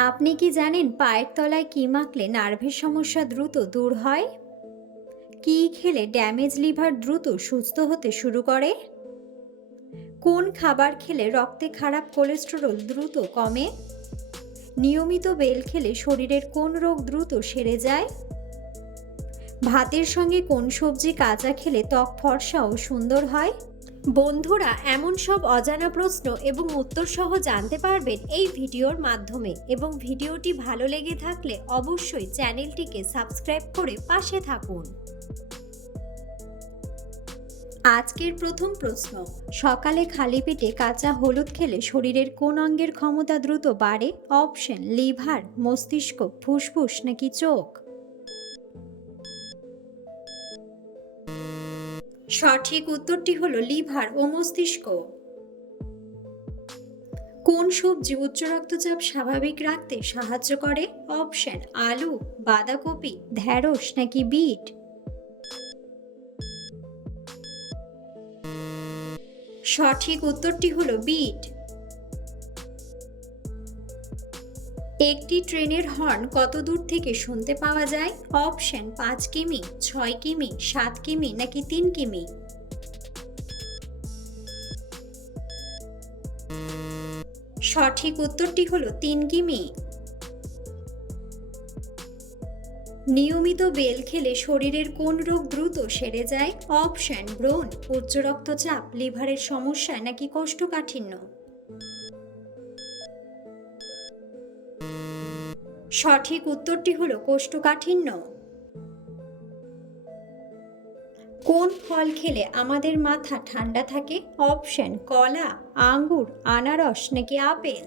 আপনি কি জানেন পায়ের তলায় কি মাখলে নার্ভের সমস্যা দ্রুত দূর হয়? কি খেলে ড্যামেজ লিভার দ্রুত সুস্থ হতে শুরু করে? কোন খাবার খেলে রক্তে খারাপ কোলেস্টেরল দ্রুত কমে? নিয়মিত বেল খেলে শরীরের কোন রোগ দ্রুত সেরে যায়? ভাতের সঙ্গে কোন সবজি কাঁচা খেলে ত্বক ফর্সা ও সুন্দর হয়? বন্ধুরা, এমন সব অজানা প্রশ্ন এবং উত্তর সহ জানতে পারবেন এই ভিডিওর মাধ্যমে, এবং ভিডিওটি ভালো লেগে থাকলে অবশ্যই চ্যানেলটিকে সাবস্ক্রাইব করে পাশে থাকুন। আজকের প্রথম প্রশ্ন, সকালে খালি পেটে কাঁচা হলুদ খেলে শরীরের কোন অঙ্গের ক্ষমতা দ্রুত বাড়ে? অপশন: লিভার, মস্তিষ্ক, ফুসফুস নাকি চোখ? সঠিক উত্তরটি হলো লিভার ও মস্তিষ্ক। কোন সবজি উচ্চ রক্তচাপ স্বাভাবিক রাখতে সাহায্য করে? অপশন: আলু, বাঁধাকপি, ঢ্যাঁড়স নাকি বিট? সঠিক উত্তরটি হলো বিট। একটি ট্রেনের হর্ন কত দূর থেকে শুনতে পাওয়া যায়? অপশন: 5 কিমি, 6 কিমি, 7 কিমি নাকি 3 কিমি? সঠিক উত্তরটি হলো 3 কিমি। নিয়মিত বেল খেলে শরীরের কোন রোগ দ্রুত সেরে যায়? অপশন: ব্রণ, উচ্চ রক্তচাপ, লিভারের সমস্যা নাকি কোষ্ঠকাঠিন্য? সঠিক উত্তরটি হলো কোষ্ঠকাঠিন্য। কোন ফল খেলে আমাদের মাথা ঠান্ডা থাকে? অপশন: কলা, আঙ্গুর, আনারস নাকি আপেল?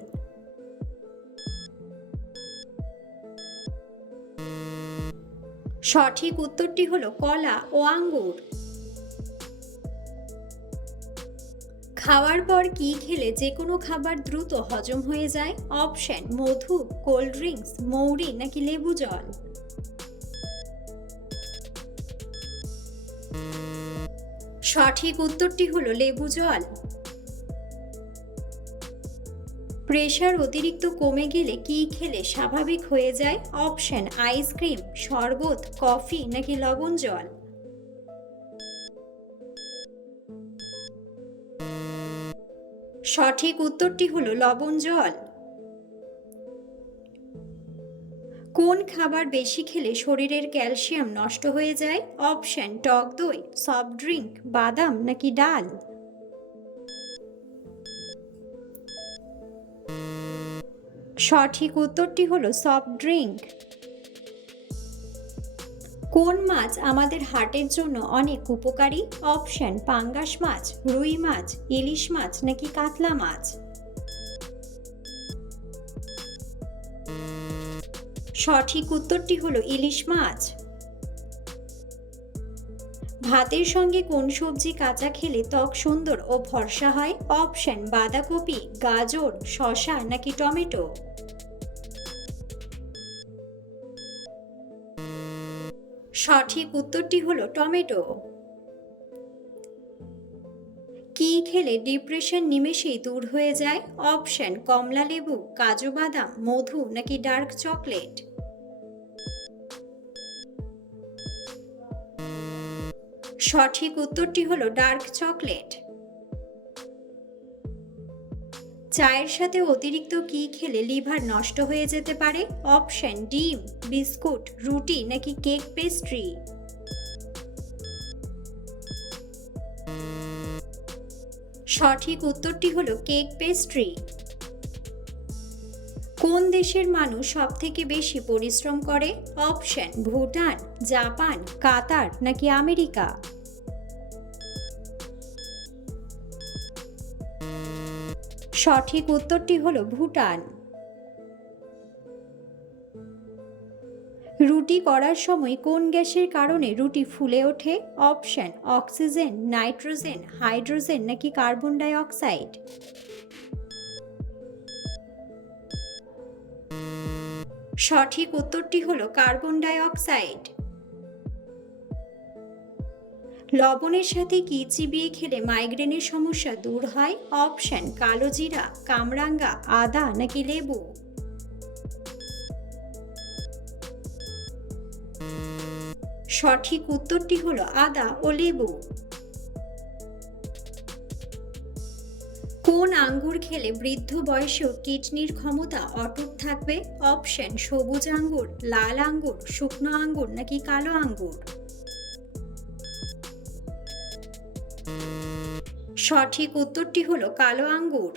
সঠিক উত্তরটি হলো কলা ও আঙ্গুর। খাওয়ার পর কি খেলে যে কোনো খাবার দ্রুত হজম হয়ে যায়? অপশন: মধু, কোল্ড ড্রিঙ্কস, মৌরি নাকি লেবু জল? সঠিক উত্তরটি হলো লেবু জল। প্রেশার অতিরিক্ত কমে গেলে কি খেলে স্বাভাবিক হয়ে যায়? অপশন: আইসক্রিম, শরবত, কফি নাকি লবণ জল? সঠিক উত্তরটি হলো লবণ জল। কোন খাবার বেশি খেলে শরীরের ক্যালসিয়াম নষ্ট হয়ে যায়? অপশন: টক দই, সফট ড্রিঙ্ক, বাদাম নাকি ডাল? সঠিক উত্তরটি হলো সফট ড্রিঙ্ক। কোন মাছ আমাদের হার্টের জন্য অনেক উপকারী? অপশন: পাঙ্গাস মাছ, রুই মাছ, ইলিশ মাছ নাকি কাতলা মাছ? সঠিক উত্তরটি হলো ইলিশ মাছ। ভাতের সঙ্গে কোন সবজি কাঁচা খেলে ত্বক সুন্দর ও ফর্সা হয়? অপশন: বাঁধাকপি, গাজর, শসা নাকি টমেটো? সঠিক উত্তরটি হলো টমেটো। কি খেলে ডিপ্রেশন নিমেষেই দূর হয়ে যায়? অপশন: কমলা লেবু, কাজু বাদাম, মধু নাকি ডার্ক চকলেট? সঠিক উত্তরটি হলো ডার্ক চকলেট। চায়ের সাথে অতিরিক্ত কি খেলে লিভার নষ্ট হয়ে যেতে পারে? অপশন: ডিম, বিস্কুট, রুটি নাকি কেক পেস্ট্রি? সঠিক উত্তরটি হলো কেক পেস্ট্রি। কোন দেশের মানুষ সবথেকে বেশি পরিশ্রম করে? অপশন: ভুটান, জাপান, কাতার নাকি আমেরিকা? সঠিক উত্তরটি হলো ভুটান। রুটি করার সময় কোন গ্যাসের কারণে রুটি ফুলে ওঠে? অপশন: অক্সিজেন, নাইট্রোজেন, হাইড্রোজেন নাকি কার্বন ডাই অক্সাইড? সঠিক উত্তরটি হলো কার্বন ডাই অক্সাইড। লবণের সাথে কি চিবিয়ে খেলে মাইগ্রেনের সমস্যা দূর হয়? অপশন: কালো জিরা, কামরাঙ্গা, আদা নাকি লেবু? সঠিক উত্তরটি হলো আদা ও লেবু। কোন আঙ্গুর খেলে বৃদ্ধ বয়সেও কিডনির ক্ষমতা অটুট থাকবে? অপশন সবুজ আঙ্গুর, লাল আঙ্গুর, শুকনো আঙ্গুর নাকি কালো আঙ্গুর। সঠিক উত্তরটি হলো কালো আঙ্গুর।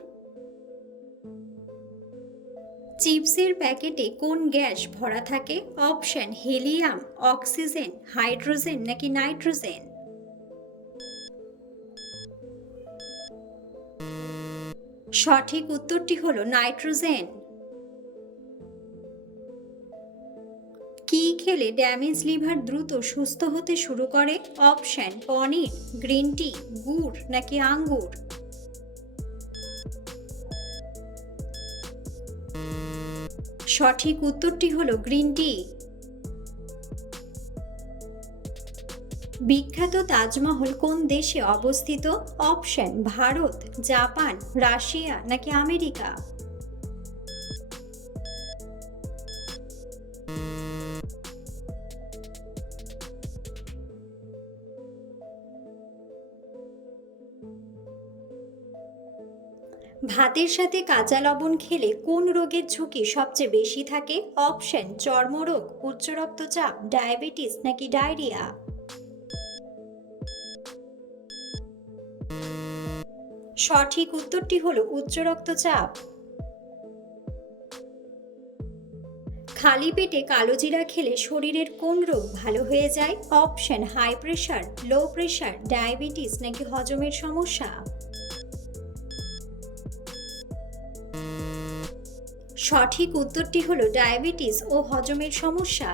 চিপসের প্যাকেটে কোন গ্যাস ভরা থাকে? অপশন হিলিয়াম, অক্সিজেন, হাইড্রোজেন নাকি নাইট্রোজেন। সঠিক উত্তরটি হলো নাইট্রোজেন। কি খেলে ড্যামেজ লিভার দ্রুত সুস্থ হতে শুরু করে? অপশন পনির, গ্রিন টি, গুড় নাকি আঙ্গুর। সঠিক উত্তরটি হলো গ্রিন টি। বিখ্যাত তাজমহল কোন দেশে অবস্থিত? অপশন ভারত, জাপান, রাশিয়া নাকি আমেরিকা। ভাতের সাথে কাঁচা লবণ খেলে কোন রোগের ঝুঁকি সবচেয়ে বেশি থাকে? অপশন চর্মরোগ, উচ্চ রক্তচাপ, ডায়াবেটিস নাকি ডায়রিয়া। সঠিক উত্তরটি হলো উচ্চ রক্তচাপ। খালি পেটে কালোজিরা খেলে শরীরের কোন রোগ ভালো হয়ে যায়? Option high pressure, low pressure, diabetes নাকি হজমের সমস্যা। সঠিক উত্তরটি হলো ডায়াবেটিস ও হজমের সমস্যা।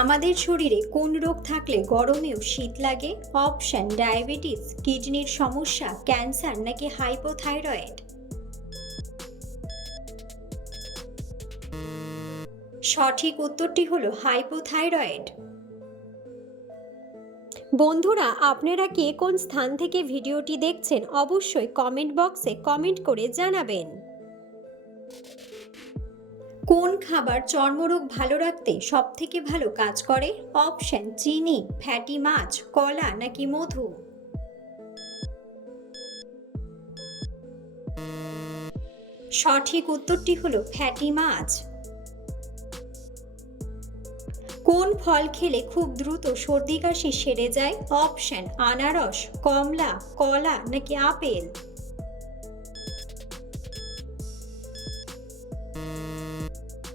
আমাদের শরীরে কোন রোগ থাকলে গরমেও শীত লাগে? অপশন ডায়াবেটিস, কিডনির সমস্যা, ক্যান্সার নাকি হাইপোথাইরয়েড। সঠিক উত্তরটি হলো হাইপোথাইরয়েড। বন্ধুরা, আপনারা কে কোন স্থান থেকে ভিডিওটি দেখছেন অবশ্যই কমেন্ট বক্সে কমেন্ট করে জানাবেন। কোন খাবার চর্মরোগ ভালো রাখতে সবথেকে ভালো কাজ করে? অপশন চিনি, ফ্যাটি মাছ, কলা নাকি মধু। সঠিক উত্তরটি হলো ফ্যাটি মাছ। কোন ফল খেলে খুব দ্রুত সর্দি কাশি সেরে যায়? অপশন আনারস, কমলা, কলা নাকি আপেল।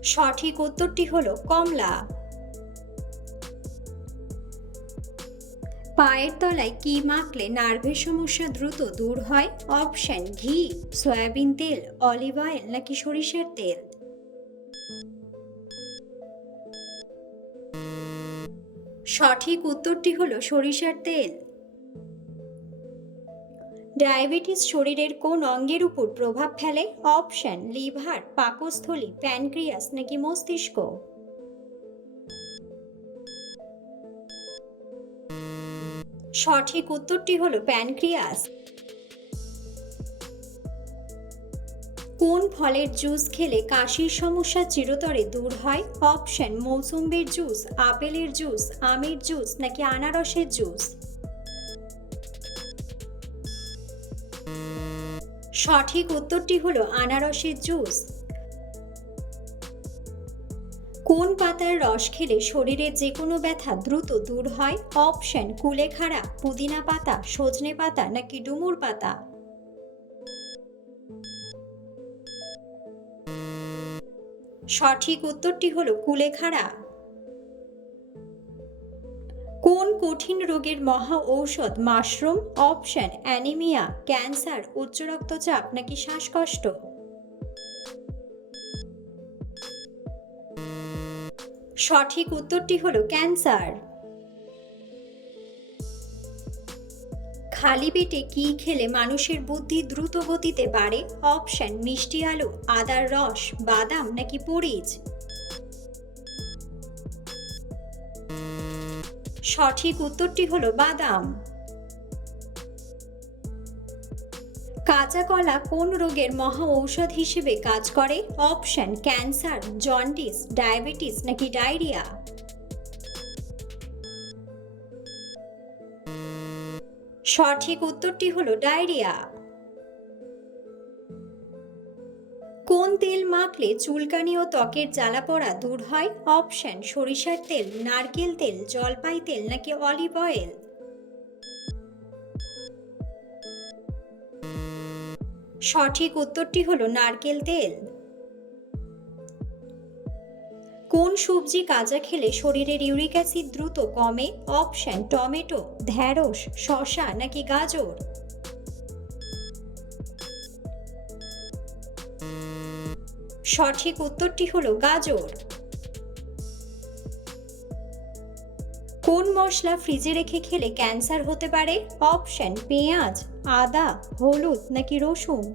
সঠিক উত্তরটি হলো কমলা। পায়ের তলায় কি মাখলে নার্ভের সমস্যা দ্রুত দূর হয়? অপশন ঘি, সয়াবিন তেল, অলিভ অয়েল নাকি সরিষার তেল। সঠিক উত্তরটি হলো সরিষার তেল। ডায়াবেটিস শরীরের কোন অঙ্গের উপর প্রভাব ফেলে? অপশন লিভার, পাকস্থলী, প্যানক্রিয়াস নাকি মস্তিষ্ক। সঠিক উত্তরটি হলো প্যানক্রিয়াস। কোন ফলের জুস খেলে কাশির সমস্যা চিরতরে দূর হয়? অপশন মৌসুম্বির জুস, আপেলের জুস, আমের জুস নাকি আনারসের জুস। সঠিক উত্তরটি হলো আনারসের জুস। কোন পাতার রস খেলে শরীরের যে কোনো ব্যথা দ্রুত দূর হয়? অপশন কুলেখাড়া, পুদিনা পাতা, সজনে পাতা নাকি ডুমুর পাতা। সঠিক উত্তরটি হলো কুলেখাড়া। কোন কঠিন রোগের মহা ঔষধ মাশরুম? অপশন অ্যানিমিয়া, ক্যান্সার, উচ্চ রক্তচাপ নাকি শ্বাসকষ্ট। সঠিক উত্তরটি হলো ক্যান্সার। খালি পেটে কি খেলে মানুষের বুদ্ধি দ্রুত গতিতে বাড়ে? অপশন মিষ্টি আলু, আদার রস, বাদাম নাকি পরিচ। সঠিক উত্তরটি হলো বাদাম। কাঁচা কলা কোন রোগের মহা ঔষধ হিসেবে কাজ করে? অপশন ক্যান্সার, জন্ডিস, ডায়াবেটিস নাকি ডায়রিয়া। সঠিক উত্তরটি হলো ডায়রিয়া। কোন তেল মাখলে চুলকানি ও ত্বকের জ্বালাপোড়া দূর হয়? অপশন সরিষার তেল, নারকেল তেল, জলপাই তেল নাকি অলিভ অয়েল। সঠিক উত্তরটি হলো নারকেল তেল। কোন সবজি কাঁচা খেলে শরীরের ইউরিক অ্যাসিড দ্রুত কমে? অপশন টমেটো, ঢ্যাঁড়স, শসা নাকি গাজর। সঠিক উত্তরটি হলো গাজর। কোন মশলা ফ্রিজে রেখে খেলে ক্যান্সার হতে পারে? অপশন পেঁয়াজ, আদা, হলুদ নাকি রসুন।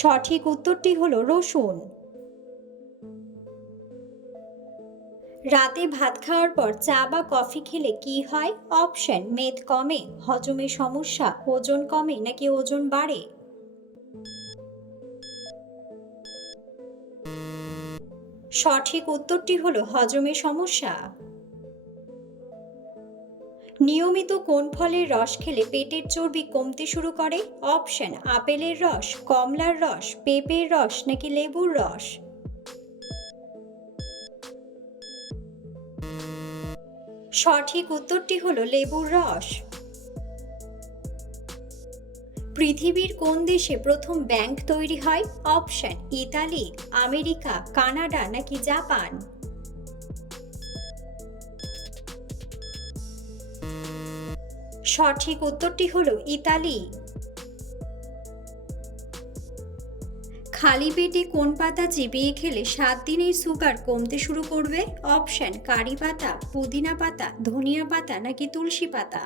সঠিক উত্তরটি হলো রসুন। রাতে ভাত খাওয়ার পর চা বা কফি খেলে কি হয়? অপশন মেদ কমে, হজমে সমস্যা, ওজন কমে নাকি ওজন বাড়ে। সঠিক উত্তরটি হলো হজমে সমস্যা। নিয়মিত কোন ফলের রস খেলে পেটের চর্বি কমতে শুরু করে? অপশন আপেলের রস, কমলার রস, পেঁপের রস নাকি লেবুর রস। সঠিক উত্তরটি হলো লেবুর রস। পৃথিবীর কোন দেশে প্রথম ব্যাংক তৈরি হয়? অপশন ইতালি, আমেরিকা, কানাডা নাকি জাপান। সঠিক উত্তরটি হলো ইতালি। খালি পেটে কোন পাতা চিবিয়ে খেলে 7 দিনেই সুগার কমতে শুরু করবে? অপশন কারি পাতা, পুদিনা পাতা, ধনিয়া পাতা নাকি তুলসী পাতা।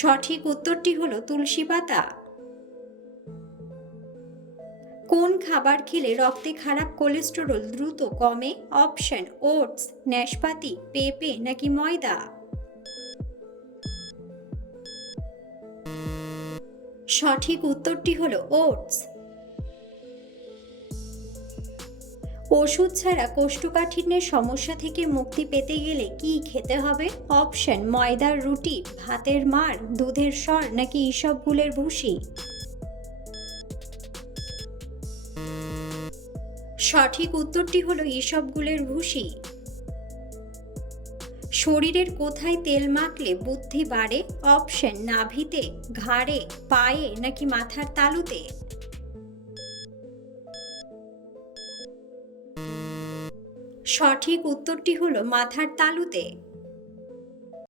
সঠিক উত্তরটি হলো তুলসী পাতা। কোন খাবার খেলে রক্তে খারাপ কোলেস্টেরল দ্রুত কমে? অপশন ওটস, নাশপাতি, পেঁপে নাকি ময়দা। সঠিক উত্তরটি হলো ওটস। ওষুধ ছাড়া কোষ্ঠকাঠিন্যের সমস্যা থেকে মুক্তি পেতে গেলে কি খেতে হবে? অপশন ময়দার রুটি, ভাতের মাড়, দুধের স্বর নাকি ইসবগুলের ভুসি। সঠিক উত্তরটি হলো ইসবগুলের ভুসি। শরীরের কোথায় তেল মাখলে বুদ্ধি বাড়ে? অপশন নাভিতে, ঘাড়ে, পায়ে নাকি মাথার তালুতে। সঠিক উত্তরটি হলো মাথার তালুতে।